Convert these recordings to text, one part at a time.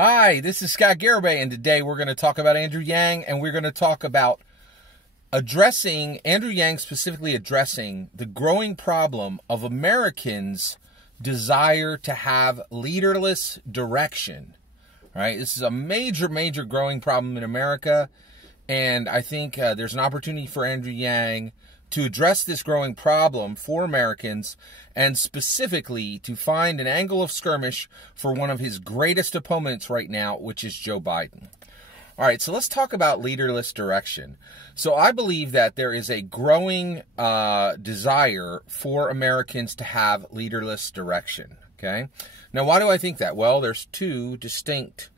Hi, this is Scott Garibay, and today we're going to talk about Andrew Yang, and we're going to talk about Andrew Yang specifically addressing the growing problem of Americans' desire to have leaderless direction. All right, this is a major growing problem in America, and I think there's an opportunity for Andrew Yang to address this growing problem for Americans, and specifically to find an angle of skirmish for one of his greatest opponents right now, which is Joe Biden. All right, so let's talk about leaderless direction. So I believe that there is a growing desire for Americans to have leaderless direction, okay? Now, why do I think that? Well, there's two distinct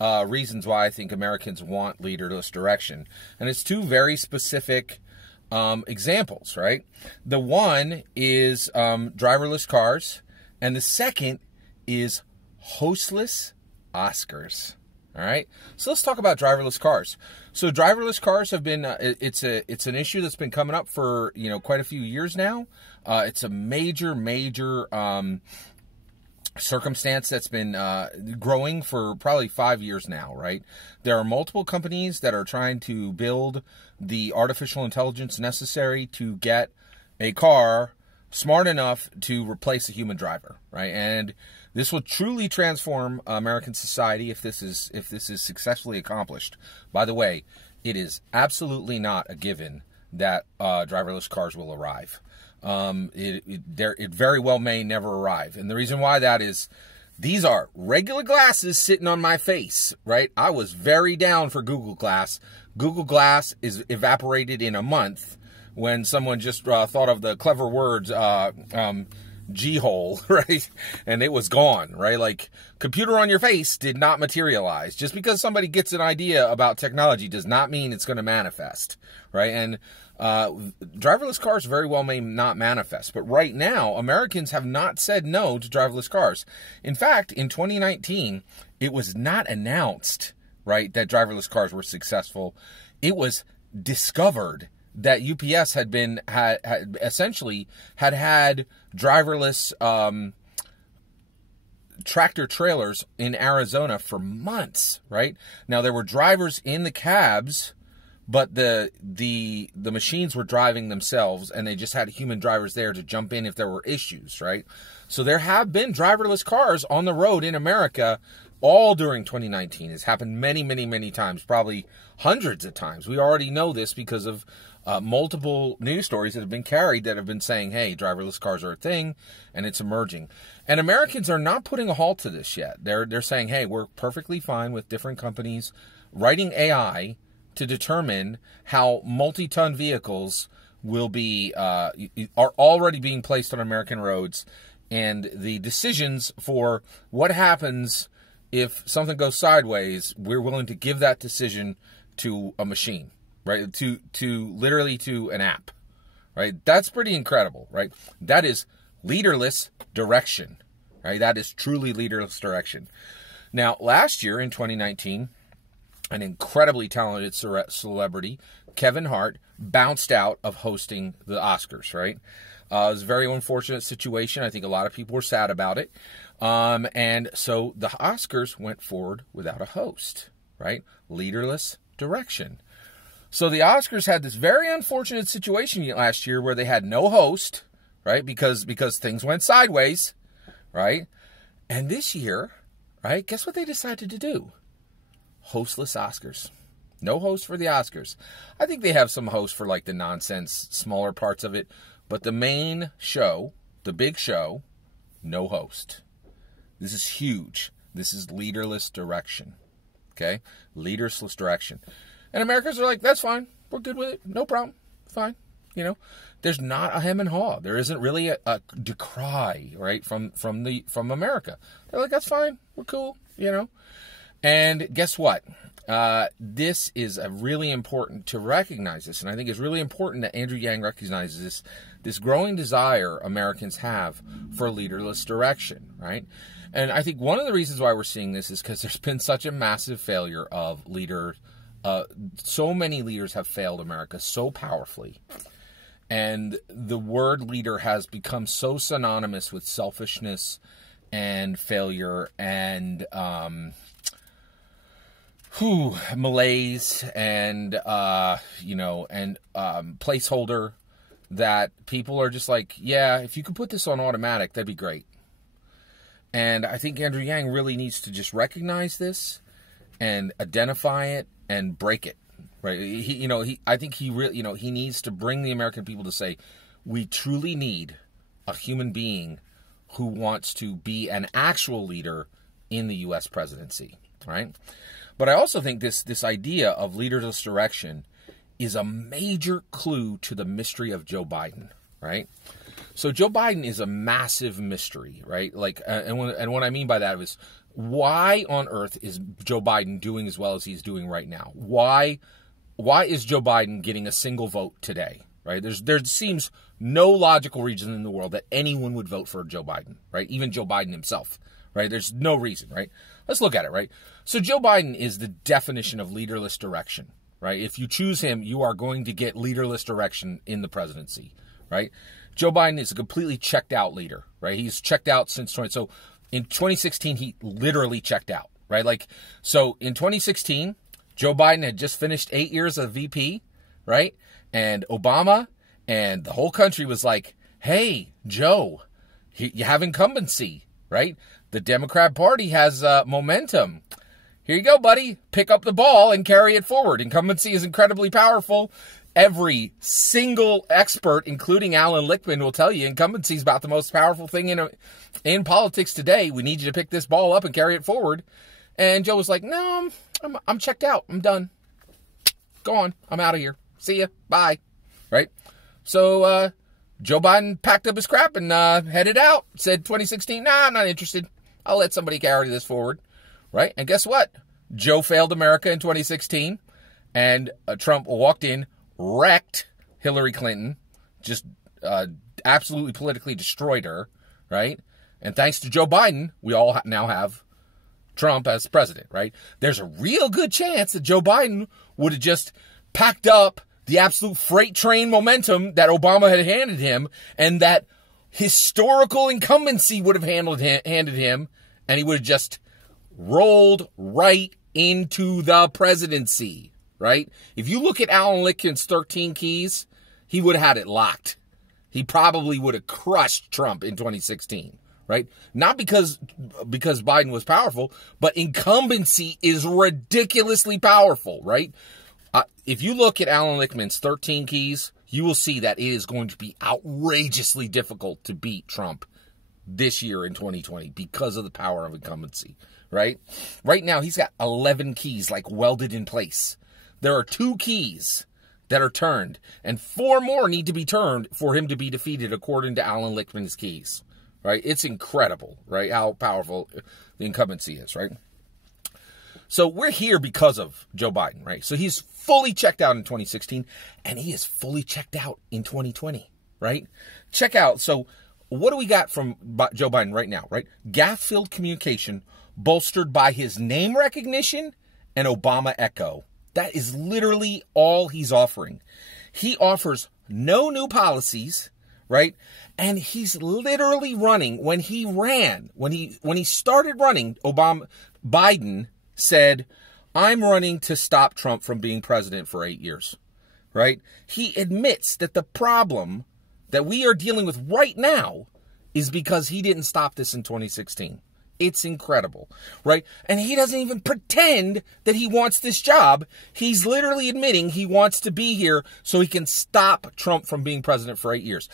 reasons why I think Americans want leaderless direction, and it's two very specific examples, right? The one is driverless cars, and the second is hostless Oscars. All right, so let's talk about driverless cars. So driverless cars have been it's an issue that's been coming up for quite a few years now. It's a major circumstance that's been growing for probably 5 years now, right? There are multiple companies that are trying to build the artificial intelligence necessary to get a car smart enough to replace a human driver, right? And this will truly transform American society if this is successfully accomplished. By the way, it is absolutely not a given that driverless cars will arrive. It very well may never arrive. And the reason why that is, these are regular glasses sitting on my face, right? I was very down for Google Glass. Google Glass is evaporated in a month when someone just thought of the clever words G-hole, right? And it was gone, right? Like, computer on your face did not materialize. Just because somebody gets an idea about technology does not mean it's going to manifest, right? And driverless cars very well may not manifest, but right now Americans have not said no to driverless cars. In fact, in 2019, it was not announced, right, that driverless cars were successful. It was discovered that UPS had essentially had driverless tractor trailers in Arizona for months, right? Now, there were drivers in the cabs, but the machines were driving themselves, and they just had human drivers there to jump in if there were issues, right? So there have been driverless cars on the road in America all during 2019. It's happened many times, probably hundreds of times. We already know this because of multiple news stories that have been carried that have been saying, hey, driverless cars are a thing, and it's emerging. And Americans are not putting a halt to this yet. They're saying, hey, we're perfectly fine with different companies writing AI to determine how multi-ton vehicles will be are already being placed on American roads, and the decisions for what happens if something goes sideways, we're willing to give that decision to a machine, right? To literally to an app, right? That's pretty incredible, right? That is leaderless direction, right? That is truly leaderless direction. Now, last year in 2019, an incredibly talented celebrity, Kevin Hart, bounced out of hosting the Oscars, right? It was a very unfortunate situation. I think a lot of people were sad about it. And so the Oscars went forward without a host, right? Leaderless direction. So the Oscars had this very unfortunate situation last year where they had no host, right? Because things went sideways, right? And this year, right, guess what they decided to do? Hostless Oscars. No host for the Oscars. I think they have some hosts for like the nonsense, smaller parts of it. But the main show, the big show, no host. This is huge. This is leaderless direction. Okay? Leaderless direction. And Americans are like, that's fine. We're good with it. No problem. Fine. There's not a hem and haw. There isn't really a decry, right, from America. They're like, that's fine. We're cool, And guess what? This is really important to recognize this, and I think it's really important that Andrew Yang recognizes this growing desire Americans have for leaderless direction, right? And I think one of the reasons why we're seeing this is because there's been such a massive failure of leaders. So many leaders have failed America so powerfully, and the word leader has become so synonymous with selfishness and failure and malaise and, placeholder that people are just like, yeah, if you could put this on automatic, that'd be great. And I think Andrew Yang really needs to just recognize this and identify it and break it, right? I think he really, he needs to bring the American people to say, we truly need a human being who wants to be an actual leader in the U.S. presidency, right? But I also think this idea of leaderless direction is a major clue to the mystery of Joe Biden, right? So Joe Biden is a massive mystery, right? Like, and what I mean by that is, why on earth is Joe Biden doing as well as he's doing right now? Why is Joe Biden getting a single vote today, right? There seems no logical reason in the world that anyone would vote for Joe Biden, right? Even Joe Biden himself, right? There's no reason, right? Let's look at it, right? So Joe Biden is the definition of leaderless direction, right? If you choose him, you are going to get leaderless direction in the presidency, right? Joe Biden is a completely checked out leader, right? He's checked out since so in 2016, he literally checked out, right? Like, so in 2016, Joe Biden had just finished 8 years of VP, right? And Obama and the whole country was like, hey, Joe, you have incumbency, right? The Democrat Party has momentum. Here you go, buddy. Pick up the ball and carry it forward. Incumbency is incredibly powerful. Every single expert, including Alan Lichtman, will tell you incumbency is about the most powerful thing in politics today. We need you to pick this ball up and carry it forward. And Joe was like, no, I'm checked out. I'm done. Go on. I'm out of here. See ya. Bye. Right? So Joe Biden packed up his crap and headed out. Said 2016, nah, I'm not interested. I'll let somebody carry this forward. Right? And guess what? Joe failed America in 2016. And Trump walked in, wrecked Hillary Clinton, just absolutely politically destroyed her, right? And thanks to Joe Biden, we all now have Trump as president, right? There's a real good chance that Joe Biden would have just packed up the absolute freight train momentum that Obama had handed him, and that historical incumbency would have handed him, and he would have just rolled right into the presidency, right? If you look at Alan Lichtman's 13 keys, he would have had it locked. He probably would have crushed Trump in 2016, right? Not because Biden was powerful, but incumbency is ridiculously powerful, right? If you look at Alan Lichtman's 13 keys, you will see that it is going to be outrageously difficult to beat Trump this year in 2020 because of the power of incumbency, right? Right now, he's got 11 keys like welded in place. There are 2 keys that are turned, and 4 more need to be turned for him to be defeated according to Alan Lichtman's keys, right? It's incredible, right, how powerful the incumbency is, right? So we're here because of Joe Biden, right? So he's fully checked out in 2016, and he is fully checked out in 2020, right? Check out. So what do we got from Joe Biden right now, right? Gaffe-filled communication bolstered by his name recognition and Obama echo. That is literally all he's offering. He offers no new policies, right? And he's literally running. When he started running, Biden said, I'm running to stop Trump from being president for 8 years, right? He admits that the problem that we are dealing with right now is because he didn't stop this in 2016. It's incredible, right? And he doesn't even pretend that he wants this job. He's literally admitting he wants to be here so he can stop Trump from being president for 8 years.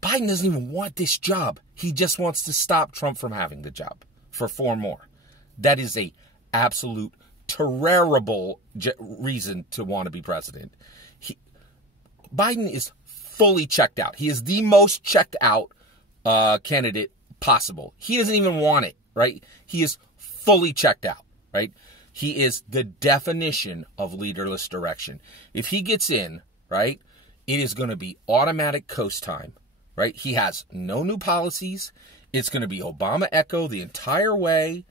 Biden doesn't even want this job. He just wants to stop Trump from having the job for 4 more. That is a absolute terrible reason to want to be president. Biden is fully checked out. He is the most checked out candidate possible. He doesn't even want it, right? He is fully checked out, right? He is the definition of leaderless direction. If he gets in, right, it is going to be automatic coast time, right? He has no new policies. It's going to be Obama echo the entire way.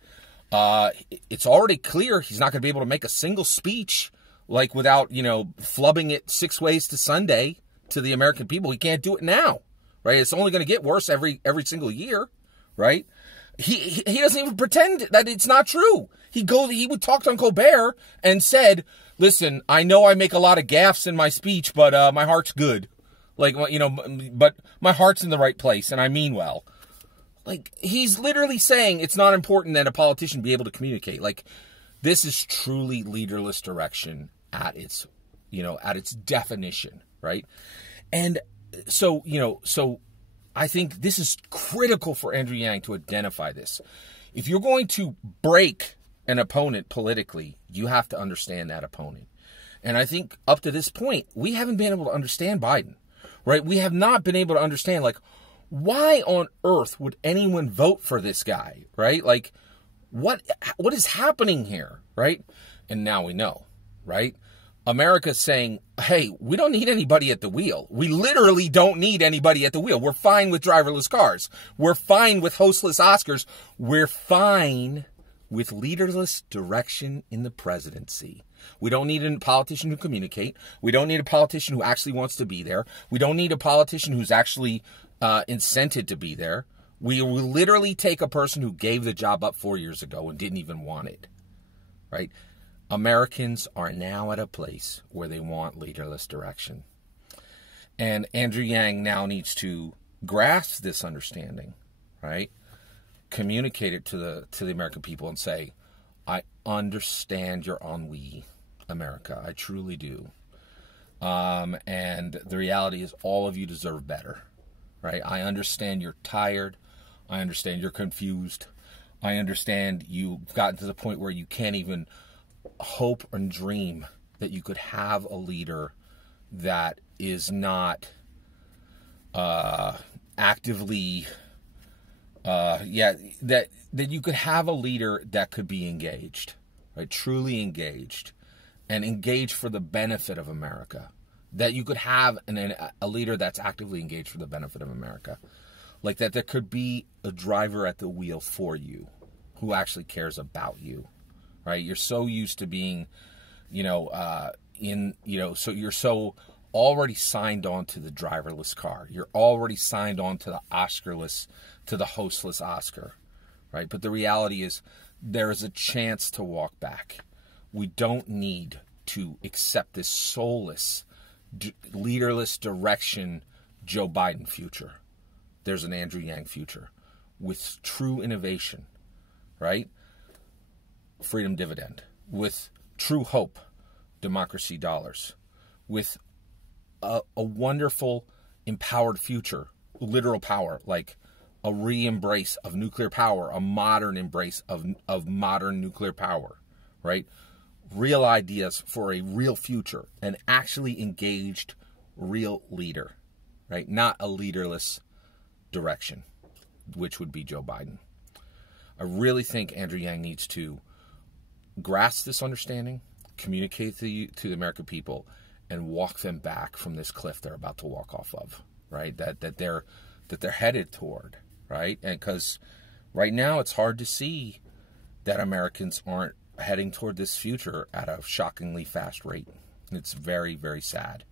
It's already clear he's not going to be able to make a single speech like without, flubbing it 6 ways to Sunday to the American people. He can't do it now, right? It's only going to get worse every single year, right? He doesn't even pretend that it's not true. He would talk on Colbert and said, listen, I know I make a lot of gaffes in my speech, but my heart's good. Like, you know, but my heart's in the right place and I mean well. Like, he's literally saying it's not important that a politician be able to communicate. Like, this is truly leaderless direction at its, you know, at its definition, right? And so, you know, so I think this is critical for Andrew Yang to identify this. If you're going to break an opponent politically, you have to understand that opponent. And I think up to this point, we haven't been able to understand Biden, right? We have not been able to understand, like, why on earth would anyone vote for this guy, right? Like, what is happening here, right? And now we know, right? America's saying, hey, we don't need anybody at the wheel. We literally don't need anybody at the wheel. We're fine with driverless cars. We're fine with hostless Oscars. We're fine with leaderless direction in the presidency. We don't need a politician who communicate. We don't need a politician who actually wants to be there. We don't need a politician who's actually incented to be there. We will literally take a person who gave the job up 4 years ago and didn't even want it, right? Americans are now at a place where they want leaderless direction. And Andrew Yang now needs to grasp this understanding, right? Communicate it to the American people and say, I understand your ennui, America. I truly do. And the reality is all of you deserve better, right? I understand you're tired. I understand you're confused. I understand you've gotten to the point where you can't even hope and dream that you could have a leader that is not actively that you could have a leader that could be engaged, right? Truly engaged and engaged for the benefit of America. That you could have a leader that's actively engaged for the benefit of America. Like that there could be a driver at the wheel for you who actually cares about you, right? You're so used to being, so you're so already signed on to the driverless car. You're already signed on to the hostless Oscar, right? But the reality is there is a chance to walk back. We don't need to accept this soulless, leaderless direction Joe Biden future. There's an Andrew Yang future with true innovation, right? Freedom dividend, with true hope, democracy dollars, with a wonderful empowered future, literal power, like a re-embrace of nuclear power, a modern embrace of modern nuclear power, right? Real ideas for a real future, an actually engaged real leader, right? Not a leaderless direction, which would be Joe Biden. I really think Andrew Yang needs to grasp this understanding, communicate to the American people, and walk them back from this cliff they're about to walk off of, right? That they're headed toward, right? And because right now it's hard to see that Americans aren't heading toward this future at a shockingly fast rate. It's very, very sad.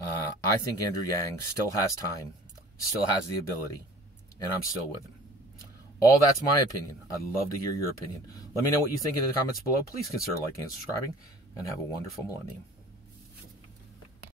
I think Andrew Yang still has time, still has the ability, and I'm still with him. All that's my opinion. I'd love to hear your opinion. Let me know what you think in the comments below. Please consider liking and subscribing, and have a wonderful millennium.